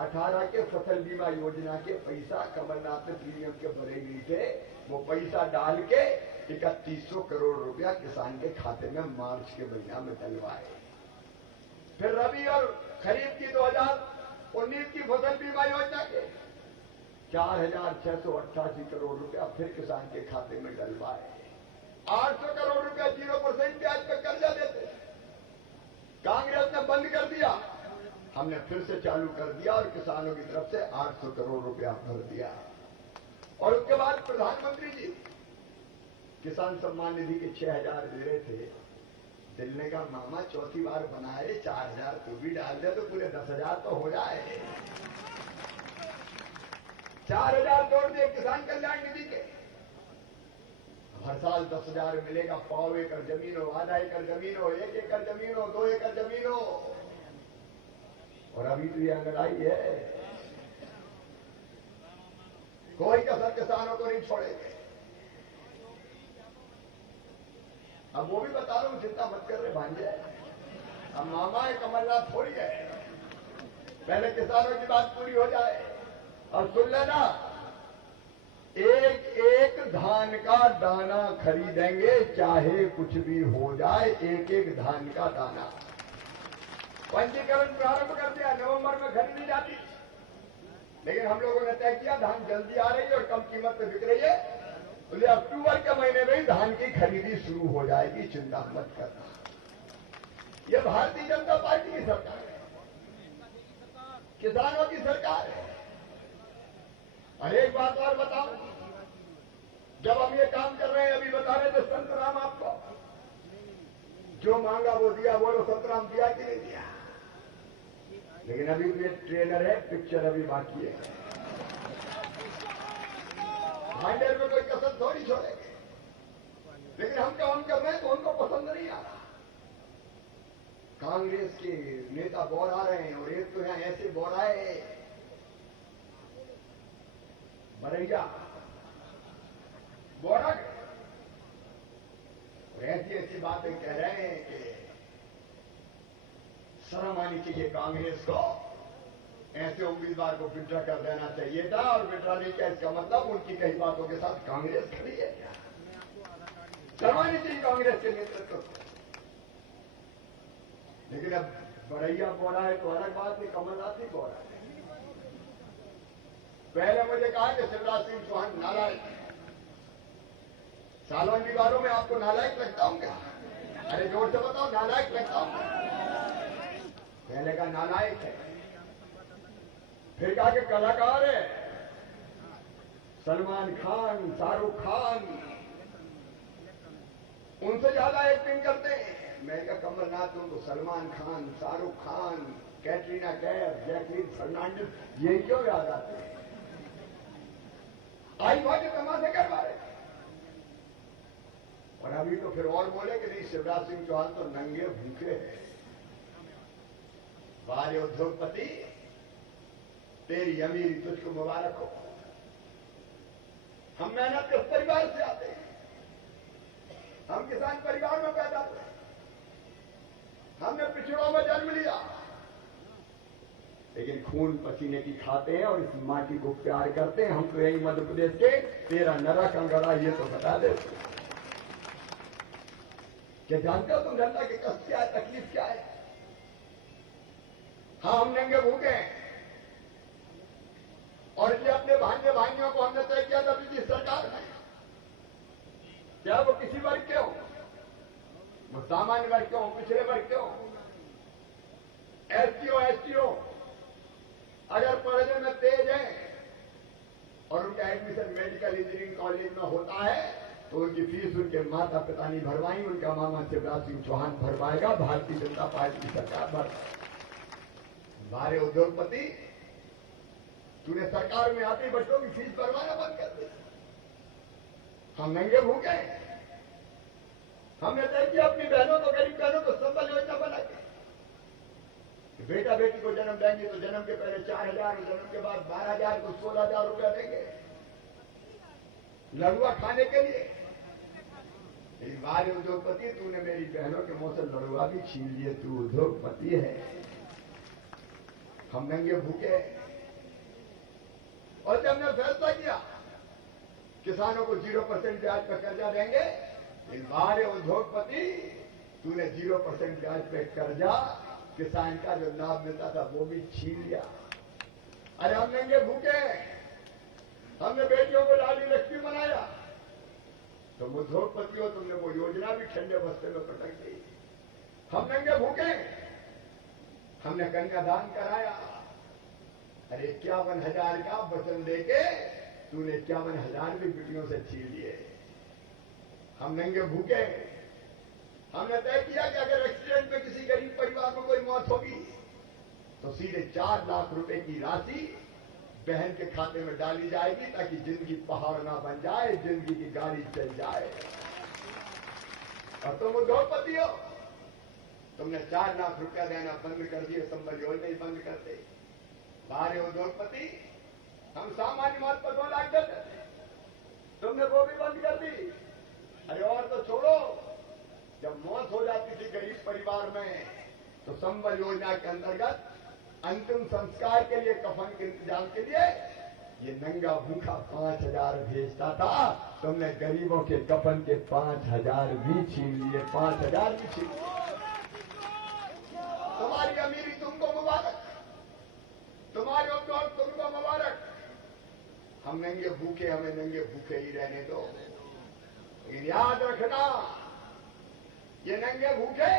18 के फसल बीमा योजना के पैसा कमलनाथ ने प्रीमियम के भरे नहीं थे, वो पैसा डाल के 3100 करोड़ रुपया किसान के खाते में मार्च के महीना में डलवाए। फिर रबी और खरीफ की 2019 की फसल बीमा योजना के 4,688 करोड़ रुपया फिर किसान के खाते में डलवाए। 800 करोड़ रुपया 0% ब्याज पर कर्जा देते कांग्रेस ने बंद कर दिया, हमने फिर से चालू कर दिया और किसानों की तरफ से 800 करोड़ रुपया भर दिया। और उसके बाद प्रधानमंत्री जी किसान सम्मान निधि के 6,000 दे रहे थे। दिल ने कहा मामा चौथी बार बनाए, 4,000 तू भी डाल दे तो पूरे 10,000 तो हो जाए। 4,000 जोड़ दिए किसान कल्याण निधि के। हर साल 10,000 मिलेगा, 1.25 एकड़ जमीन हो, आधा एकड़ जमीन हो, 1 एकड़ जमीन हो, 2 एकड़ जमीन हो। और अभी तो ये अंगड़ाई है, कोई कसर किसानों को नहीं छोड़ेंगे। अब वो भी बता रहा हूं, चिंता मत कर रहे भांजे, अब मामा है कमलनाथ थोड़ी है। पहले किसानों की बात पूरी हो जाए। और सुन लेना, एक एक धान का दाना खरीदेंगे चाहे कुछ भी हो जाए, एक एक धान का दाना। पंजीकरण प्रारंभ कर दिया, नवंबर में खरीदी जाती, लेकिन हम लोगों ने तय किया धान जल्दी आ रही है और कम कीमत पे बिक रही है, तो अक्टूबर के महीने में ही धान की खरीदी शुरू हो जाएगी, चिंता मत करना। यह भारतीय जनता पार्टी की सरकार है, किसानों की सरकार है। और एक बात और बताओ, जब हम ये काम कर रहे हैं, अभी बता रहे थे संतराम आपको, जो मांगा वो दिया, बोलो संतराम दिया कि नहीं दिया। लेकिन अभी भी एक ट्रेलर है, पिक्चर अभी बाकी है। भांडेर में कोई कसर थोड़ी छोड़ेंगे, लेकिन हम काम कर रहे हैं तो उनको पसंद नहीं आ रहा। कांग्रेस के नेता बोरा रहे हैं, और एक तो यहां ऐसे बोराए बरैया बोरा गए और ऐसी ऐसी बातें कह रहे हैं कि शर्म आनी चाहिए कांग्रेस को, ऐसे उम्मीदवार को विड्रा कर देना चाहिए था। और विड्रा नहीं किया, इसका मतलब उनकी कई बातों के साथ कांग्रेस खड़ी है। शर्म आनी चाहिए कांग्रेस के नेतृत्व को। लेकिन अब बरैया बोला है तो अलग बात है, कमलनाथ ही बोला है। पहले मुझे कहा कि शिवराज सिंह चौहान नालायक है। सालों दीवारों में आपको नालायक लगता हूं क्या? अरे जोर से बताओ, नालायक लगता हूं? पहले का नालायक है, फिर कहा कि कलाकार है। सलमान खान, शाहरुख खान उनसे ज्यादा एक्टिंग करते हैं। मैं क्या कमलनाथ उनको सलमान खान, शाहरुख खान, कैटरीना कैफ, जैकलीन फर्नांडिस ये क्यों याद आते हैं? आई हुआ के तमाशे करवा रहे थे। और अभी तो फिर और बोले कि नहीं, शिवराज सिंह चौहान तो नंगे भूखे हैं। वारे उद्योगपति, तेरी अमीरी तुझको मुबारक हो। हम मेहनत के परिवार से आते हैं, हम किसान परिवार में पैदा हुए, हमने पिछड़ों में जन्म लिया, लेकिन खून पसीने की खाते हैं और इस माटी को प्यार करते हैं। हम तो यही मध्य प्रदेश के तेरा नरक अंगड़ा, ये तो बता दे क्या जानते हो तुम जनता की कष्ट क्या है, तकलीफ क्या है? हाँ, हम नंगे भूखे हैं और इसलिए अपने भांजे भाइयों को हमने तय किया था ब्रिटिश सरकार में, क्या वो किसी वर्ग के हो, वो सामान्य वर्ग के हो, पिछड़े वर्ग के हो, एसटी हो, अगर पढ़ने में तेज है और उनका एडमिशन मेडिकल इंजीनियरिंग कॉलेज में होता है तो उनकी फीस उनके माता पिता नहीं भरवाई, उनका मामा शिवराज सिंह चौहान भरवाएगा, भारतीय जनता पार्टी की सरकार भरवाएगी। हमारे उद्योगपति, तूने सरकार में आते बच्चों की फीस भरवाना बंद कर दी। हम नंगे भूखे हैं। हमने तय किया अपनी बहनों को, गरीब बहनों को संबल योजना बना के, बेटा बेटी को जन्म देंगे तो जन्म के पहले 4,000 और जन्म के बाद 12,000 को 16,000 रुपया देंगे लड़ुआ खाने के लिए। हमारे उद्योगपति, तूने मेरी बहनों के मुंह से लड़ुआ भी छीन लिए, तू उद्योगपति है। हम नंगे भूखे और जब हमने फैसला किया किसानों को 0% ब्याज पर कर्जा देंगे, हमारे उद्योगपति, तूने 0% ब्याज पे कर्जा किसान का जो लाभ मिलता था वो भी छीन लिया। अरे हम नंगे भूखे, हमने बेटियों को लाडली लक्ष्मी बनाया, तो उद्योगपतियों तुमने वो योजना भी ठंडे बस्ते में पटक दी। हम नंगे भूखे, हमने कन्यादान कराया। अरे 51,000 का वचन देके तूने 51,000 भी बेटियों से छीन लिए। हम नंगे भूखे, हमने तय किया कि अगर एक्सीडेंट में किसी गरीब परिवार में कोई मौत होगी तो सीधे 4 लाख रुपए की राशि बहन के खाते में डाली जाएगी ताकि जिंदगी पहाड़ ना बन जाए, जिंदगी की गाड़ी चल जाए। और तुम उद्योगपति हो, तुमने 4 लाख रुपया देना बंद कर दिए, संबल योजना ही बंद कर दी। हमारे उद्योगपति, हम सामान्य मौत पर 2 लाख देते थे, तुमने वो भी बंद कर दी। अरे और तो छोड़ो, जब मौत हो जाती थी गरीब परिवार में तो संबल योजना के अंतर्गत अंतिम संस्कार के लिए, कफन के इंतजाम के लिए ये नंगा भूखा 5,000 भेजता था। तुमने गरीबों के कफन के 5,000 भी छीन लिए, 5,000 भी छीन लिए। तुम्हारी अमीरी तुमको मुबारक, तुम्हारे उद्योग तुमको मुबारक। हम नंगे भूखे, हमें नंगे भूखे ही रहने दो। लेकिन याद रखना, ये नंगे भूखे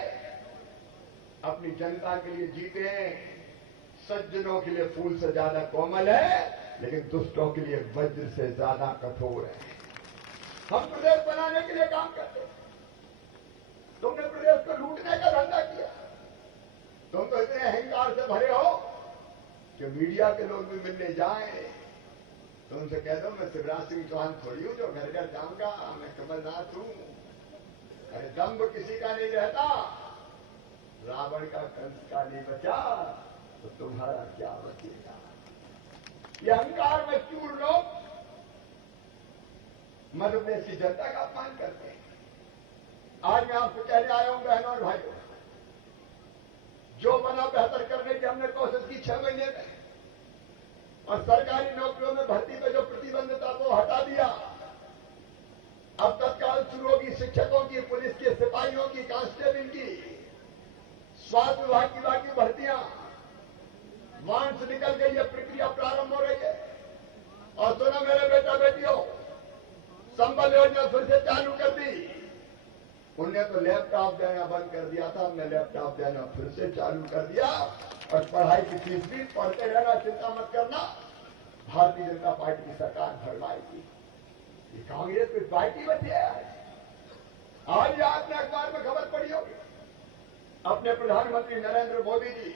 अपनी जनता के लिए जीते हैं। सज्जनों के लिए फूल से ज्यादा कोमल है, लेकिन दुष्टों के लिए वज्र से ज्यादा कठोर है। हम प्रदेश बनाने के लिए काम करते हैं, तुमने प्रदेश को लूटने का धंधा किया। तुम तो इतने अहंकार से भरे हो कि मीडिया के लोग भी मिलने जाएं तो उनसे कह दो मैं शिवराज सिंह चौहान थोड़ी हूं जो घर घर जाऊंगा, मैं कमलनाथ हूं। अरे दम्भ किसी का नहीं रहता, रावण का कंस का नहीं बचा तो तुम्हारा क्या बचेगा। ये अहंकार में चूर लोग मध्य प्रदेश की जनता का अपमान करते हैं। आज मैं आपको कहने आया हूं बहनों और भाइयों, जो बना बेहतर करने की हमने कोशिश की 6 महीने में, और सरकारी नौकरियों में भर्ती पे जो प्रतिबंध था वो हटा दिया। अब तत्काल शुरू होगी शिक्षकों की, पुलिस के, सिपाहियों की, कांस्टेबल की, स्वास्थ्य विभाग की बाकी भर्तियां वाहन से निकल गई है, प्रक्रिया प्रारंभ हो रही है। और सुना मेरे बेटा बेटियों, संबल योजना फिर से चालू कर दी। उनने तो लैपटॉप देना बंद कर दिया था, हमने लैपटॉप देना फिर से चालू कर दिया। और पढ़ाई की फीस भी पढ़ते रहना, चिंता मत करना, भारतीय जनता पार्टी की सरकार भरवाएगी। ये कांग्रेस की पार्टी बची है। आज आपने अखबार में खबर पड़ी होगी, अपने प्रधानमंत्री नरेंद्र मोदी जी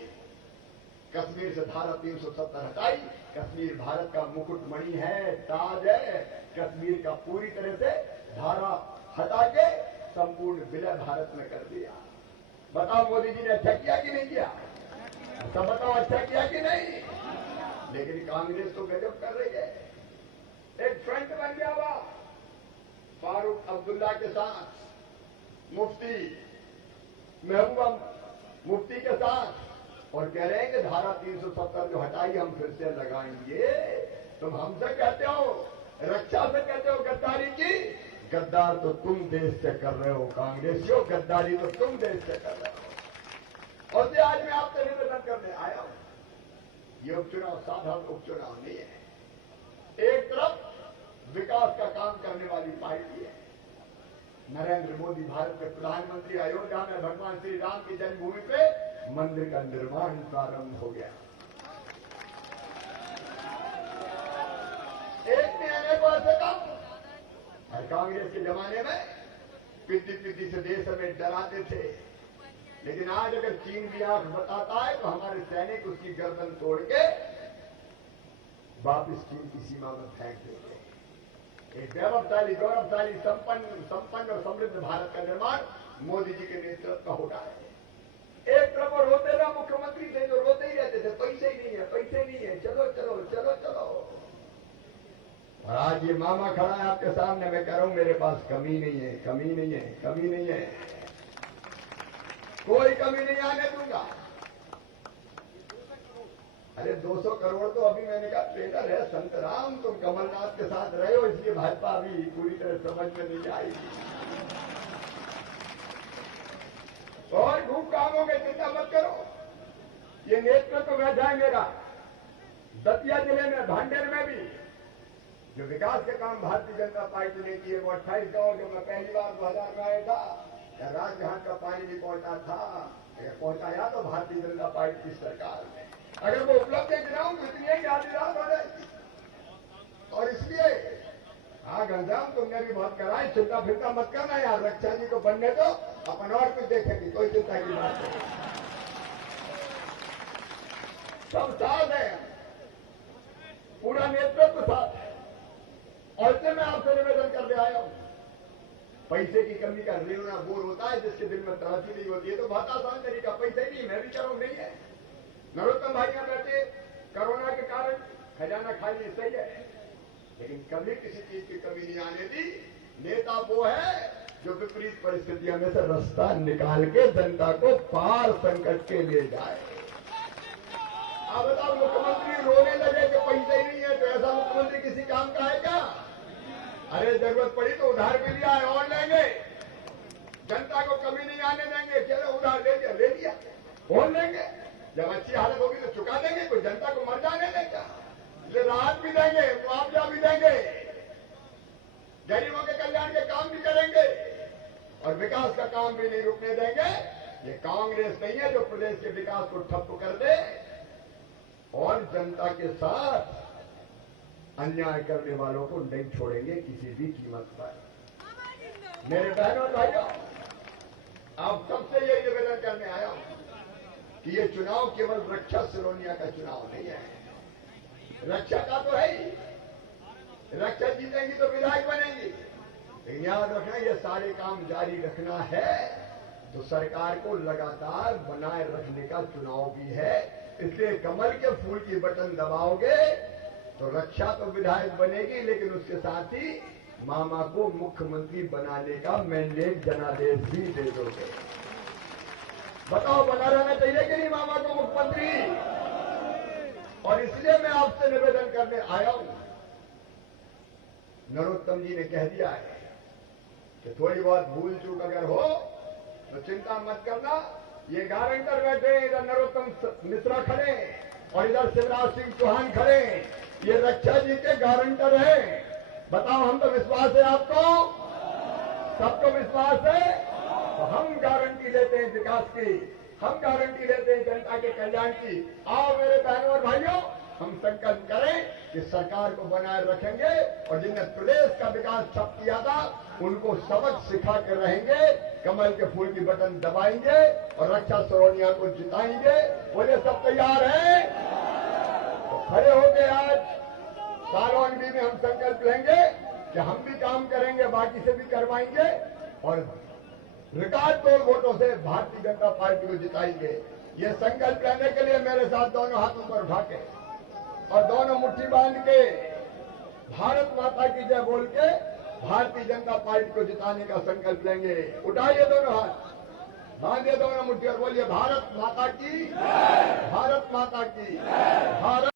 कश्मीर से धारा 370 हटाई। कश्मीर भारत का मुकुटमणि है, ताज है। कश्मीर का पूरी तरह से धारा हटा के संपूर्ण विलय भारत में कर दिया। बताओ मोदी जी ने अच्छा किया कि नहीं किया? सब बताओ अच्छा किया कि नहीं? लेकिन कांग्रेस तो गजब कर रही है। एक फ्रंट बन गया हुआ फारूक अब्दुल्ला के साथ, मुफ्ती महबूबा मुफ्ती के साथ, और कह रहे हैं कि धारा 370 जो हटाई हम फिर से लगाएंगे। तुम हमसे कहते हो, रक्षा से कहते हो गद्दारी की। गद्दार तो तुम देश से कर रहे हो कांग्रेसियों, गद्दारी तो तुम देश से कर रहे हो। और आज मैं आपसे निवेदन करने आया हूं, ये उपचुनाव साधारण उपचुनाव नहीं है। एक तरफ विकास का काम करने वाली पार्टी है। नरेंद्र मोदी भारत के प्रधानमंत्री, अयोध्या में भगवान श्री राम की जन्मभूमि पे मंदिर का निर्माण प्रारंभ हो गया। एक ने अनेक बार से कहा, और कांग्रेस के जमाने में पिद्दी से देश में डराते थे, लेकिन आज अगर चीन भी आंख बताता है तो हमारे सैनिक उसकी गर्दन तोड़ के वापिस चीन की सीमा में फेंक देंगे। एक वैभवशाली, गौरवशाली, संपन्न और समृद्ध भारत का निर्माण मोदी जी के नेतृत्व हो रहा है। एक तरफ रोते रहे मुख्यमंत्री थे जो रोते ही रहते थे, पैसे ही नहीं है, पैसे नहीं है, चलो चलो चलो चलो। और आज ये मामा खड़ा है आपके सामने, मैं कह रहा हूं मेरे पास कमी नहीं है, कमी नहीं है, कमी नहीं है, कोई कमी नहीं आने दूंगा। अरे 200 करोड़ तो अभी मैंने कहा ट्रेलर है। संत राम, तुम कमलनाथ के साथ रहे हो इसलिए भाजपा अभी पूरी तरह समझ में नहीं आएगी। और खूब काम होंगे, चिंता मत करो। ये नेतृत्व बैठा है मेरा दतिया जिले में, भांडेर में भी जो विकास के काम भारतीय जनता पार्टी ने किए। वो 28 गांव जो मैं पहली बार 2000 में आया था, राजघाट का पानी भी पहुंचा था, पहुंचाया तो भारतीय जनता पार्टी की सरकार ने। अगर वो उपलब्ध गिनाऊं तो इतनी है कि आधी रात हो जाएगी। और इसलिए हाँ घनश्याम, तुमने भी बहुत करा है, चिंता फिरता मत करना यार, रक्षा जी को बनने दो, अपन और कुछ देखेंगे, कोई चिंता की बात नहीं। सब साथ है, पूरा नेतृत्व साथ है। और इससे मैं आपसे निवेदन करने आया हूं, पैसे की कमी का रेवना बोर होता है जिसके दिल में तरासी नहीं होती है, तो बहुत आसान तरीका, पैसे नहीं, मैं भी करूं नहीं है। नरोत्तम भाई यहाँ बैठे, कोरोना के कारण खजाना खाली सही है, लेकिन कभी किसी चीज की कमी नहीं आने दी। नेता वो है जो विपरीत परिस्थितियों में से रास्ता निकाल के जनता को पार संकट के ले जाए। आप बताओ, मुख्यमंत्री रोने लगे कि पैसे ही नहीं है, तो ऐसा मुख्यमंत्री किसी काम का है क्या? अरे जरूरत पड़ी तो उधार भी लिया है और लेंगे, जनता को कमी नहीं आने देंगे। चलो उधार ले लिया और लेंगे, जब अच्छी हालत होगी तो चुका देंगे, कोई जनता को मर जाने देगा। इसलिए राहत भी देंगे, मुआवजा भी देंगे, गरीबों के कल्याण के काम भी करेंगे और विकास का काम भी नहीं रुकने देंगे। ये कांग्रेस नहीं है जो प्रदेश के विकास को ठप्प कर दे और जनता के साथ अन्याय करने वालों को नहीं छोड़ेंगे किसी भी कीमत पर। मेरे बहनों और भाइयों, आप सबसे यही निवेदन करने आया हूं कि ये चुनाव केवल रक्षा सिरोनिया का चुनाव नहीं है, रक्षा का तो है ही, रक्षा जीतेंगी तो विधायक बनेंगी, लेकिन याद रखना ये सारे काम जारी रखना है तो सरकार को लगातार बनाए रखने का चुनाव भी है। इसलिए कमल के फूल की बटन दबाओगे तो रक्षा तो विधायक बनेगी, लेकिन उसके साथ ही मामा को मुख्यमंत्री बनाने का मैंडेट जनादेश भी दे दोगे। बताओ, बना रहना चाहिए कि नहीं मामा को मुख्यमंत्री? और इसलिए मैं आपसे निवेदन करने आया हूं, नरोत्तम जी ने कह दिया है कि थोड़ी बहुत भूल चूक अगर हो तो चिंता मत करना। ये गारंटर बैठे, इधर नरोत्तम मिश्रा खड़े और इधर शिवराज सिंह चौहान खड़े, ये रक्षा जी के गारंटर हैं। बताओ, हम तो विश्वास है आपको, सबको विश्वास है, तो हम गारंटी लेते हैं विकास की, हम गारंटी लेते हैं जनता के कल्याण की। आओ मेरे बहनों और भाइयों, हम संकल्प करें कि सरकार को बनाए रखेंगे और जिनने प्रदेश का विकास ठप किया था उनको सबक सिखा कर रहेंगे, कमल के फूल की बटन दबाएंगे और रक्षा सोनिया को जिताएंगे। बोले सब तैयार हैं? तो खड़े होके आज सालौनवी में हम संकल्प लेंगे कि हम भी काम करेंगे, बाकी से भी करवाएंगे और रिकॉर्ड तोड़ वोटों से भारतीय जनता पार्टी को जिताएंगे। ये संकल्प लेने के लिए मेरे साथ दोनों हाथ ऊपर उठा के और दोनों मुट्ठी बांध के भारत माता की जय बोल के भारतीय जनता पार्टी को जिताने का संकल्प लेंगे। उठाइए दोनों हाथ, बांधिए दोनों मुट्ठी और बोलिए भारत माता की, भारत माता की, भारत